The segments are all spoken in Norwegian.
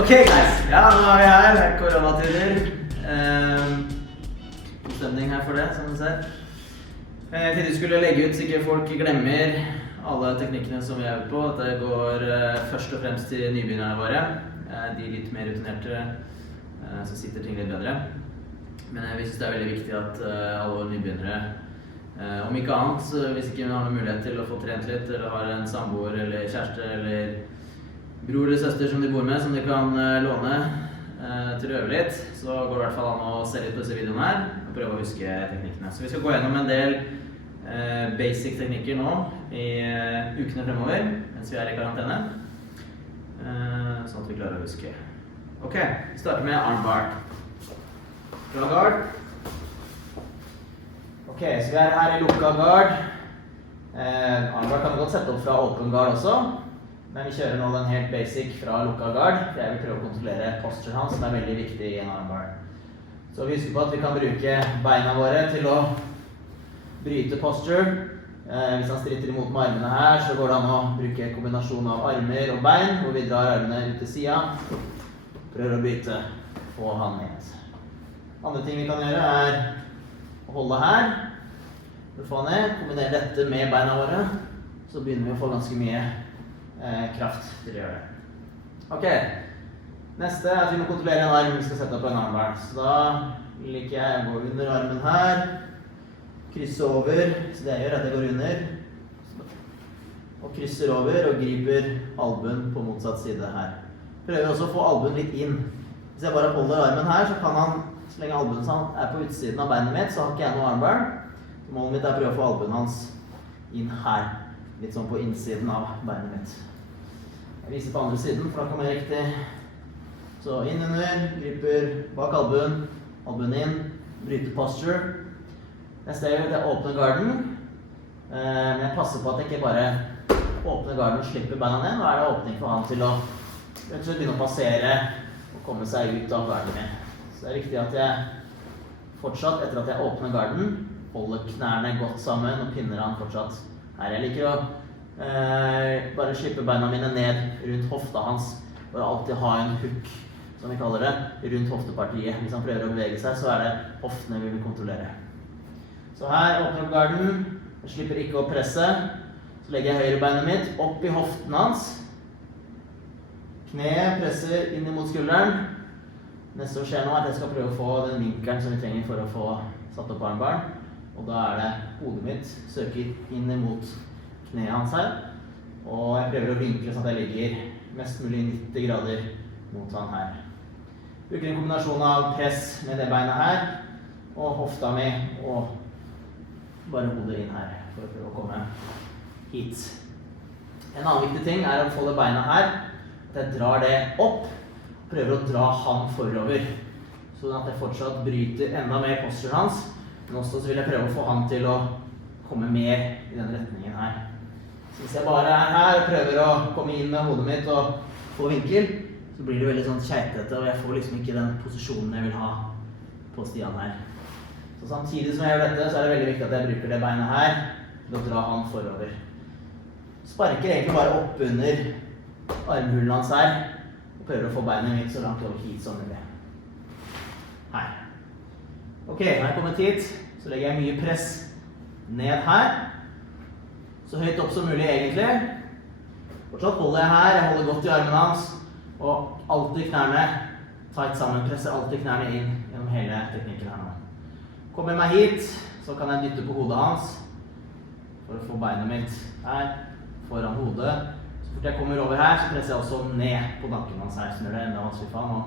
Ok, guys. Ja, nå er vi her. Det er koronatider. God stemning her for det, som du ser. Jeg tenkte vi skulle legge ut, så ikke folk glemmer alle teknikkene som vi øver på. Det går først og fremst til nybegynnerne våre. De litt mer rutinerte, så sitter ting litt bedre. Men vi synes det er veldig viktig at alle våre nybegynnere, om ikke annet, hvis ikke vi har noen mulighet til å få trent litt, eller har en samboer eller kjæreste eller bror eller søster som de bor med, som de kan låne til å øve litt, så går det i hvert fall an å se litt på disse videoene her og prøve å huske teknikkene. Så vi skal gå gjennom en del basic teknikker nå i ukene fremover, mens vi er i karantene, sånn at vi klarer å huske. Ok, vi starter med armbar. Bra guard. Ok, så vi er her i lukka guard. Armbar kan vi godt sette opp fra open guard også, men vi kjører nå den helt basic fra lukka guard, for jeg vil prøve å kontrollere posture hans, som er veldig viktig i en armbar. Så vi husker på at vi kan bruke beina våre til å bryte posture. Hvis han stritter imot med armene her, så går det an å bruke en kombinasjon av armer og bein, hvor vi drar armene ut til siden. Prøver å bryte, få han ned. Andre ting vi kan gjøre er å holde her, for å få han ned, kombinere dette med beina våre, så begynner vi å få ganske mye kraft til å gjøre det. Ok, neste er at vi må kontrollere en arm vi skal sette opp en armbar. Så da liker jeg å gå under armen her, krysse over, så det jeg gjør er at jeg går under, og krysser over og griper albuen på motsatt side her. Prøver også å få albuen litt inn. Hvis jeg bare holder armen her, så kan han, så lenge albuen er på utsiden av beinet mitt, så har ikke jeg noe armbar. Så målet mitt er å prøve å få albuen hans inn her, litt sånn på innsiden av beinet mitt. Jeg viser på andre siden, for da kommer jeg riktig. Så inn under, griper bak albuen, albuen inn, bryter posture. Neste jeg gjør, det er å åpne garden. Men jeg passer på at jeg ikke bare åpner garden og slipper beina ned. Nå er det åpning for han til å begynne å passere og komme seg ut av garden min. Så det er viktig at jeg fortsatt, etter at jeg åpner garden, holder knærne godt sammen og pinner han fortsatt her. Jeg liker å bare slippe beina mine ned rundt hofta hans, og alltid ha en hook, som vi kaller det, rundt hoftepartiet. Hvis han prøver å bevege seg, så er det hoftene vi vil kontrollere. Så her åpner opp garden, jeg slipper ikke å presse, så legger jeg høyre beinet mitt opp i hoften hans. Kneet presser inn mot skulderen. Neste som skjer nå er at jeg skal prøve å få den vinkelen som vi trenger for å få satt opp armbaren. Og da er det hodet mitt søker inn mot kneet hans her. Og jeg prøver å vinkle sånn at jeg ligger mest mulig 90 grader mot han her. Bruker en kombinasjon av press med det beinet her, og hofta mi, og bare hodet inn her, for å prøve å komme hit. En annen viktig ting er å få det beinet her, at jeg drar det opp, prøver å dra han forover, sånn at jeg fortsatt bryter enda mer posturen hans, men også så vil jeg prøve å få han til å komme mer i den retningen her. Så hvis jeg bare er her og prøver å komme inn med hodet mitt og få vinkel, så blir det veldig sånn keitete, og jeg får liksom ikke den posisjonen jeg vil ha på Stian her. Så samtidig som jeg gjør dette, så er det veldig viktig at jeg bruker det beinet her til å dra han forover. Sparker egentlig bare opp under armhulen hans her, og prøver å få beinet mitt så langt over hit som mulig. Her. Ok, når jeg kommer hit, så legger jeg mye press ned her. Så høyt opp som mulig egentlig. Fortsatt holder jeg her, jeg holder godt i armen hans, og alltid knærne tight sammen, presser alltid knærne inn gjennom hele teknikken her nå. Kommer jeg meg hit, så kan jeg dytte på hodet hans, for å få beinet mitt her, foran hodet. Så fort jeg kommer over her, så presser jeg også ned på nakken hans her, så gjør det enda vanskelig for han å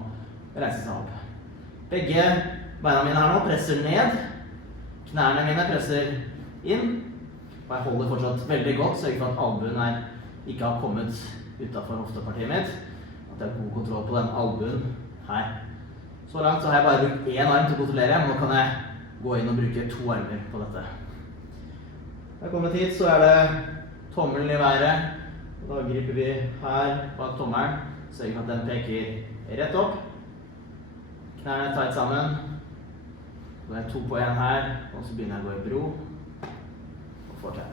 reise seg opp. Begge beina mine her nå presser ned, knærne mine presser inn, og jeg holder fortsatt veldig godt, sørger for at albuen ikke har kommet utenfor hoftepartiet mitt, at jeg har god kontroll på den albuen her. Så langt så har jeg bare brukt én arm til å kontrollere, men nå kan jeg gå inn og bruke 2 armer på dette. Når jeg kommer hit, så er det tommelen i været, og da griper vi her bak tommelen, sørger for at den peker rett opp. Knærne tight sammen. Så er 2 på 1 her, og så begynner jeg å gå i bro, og får til.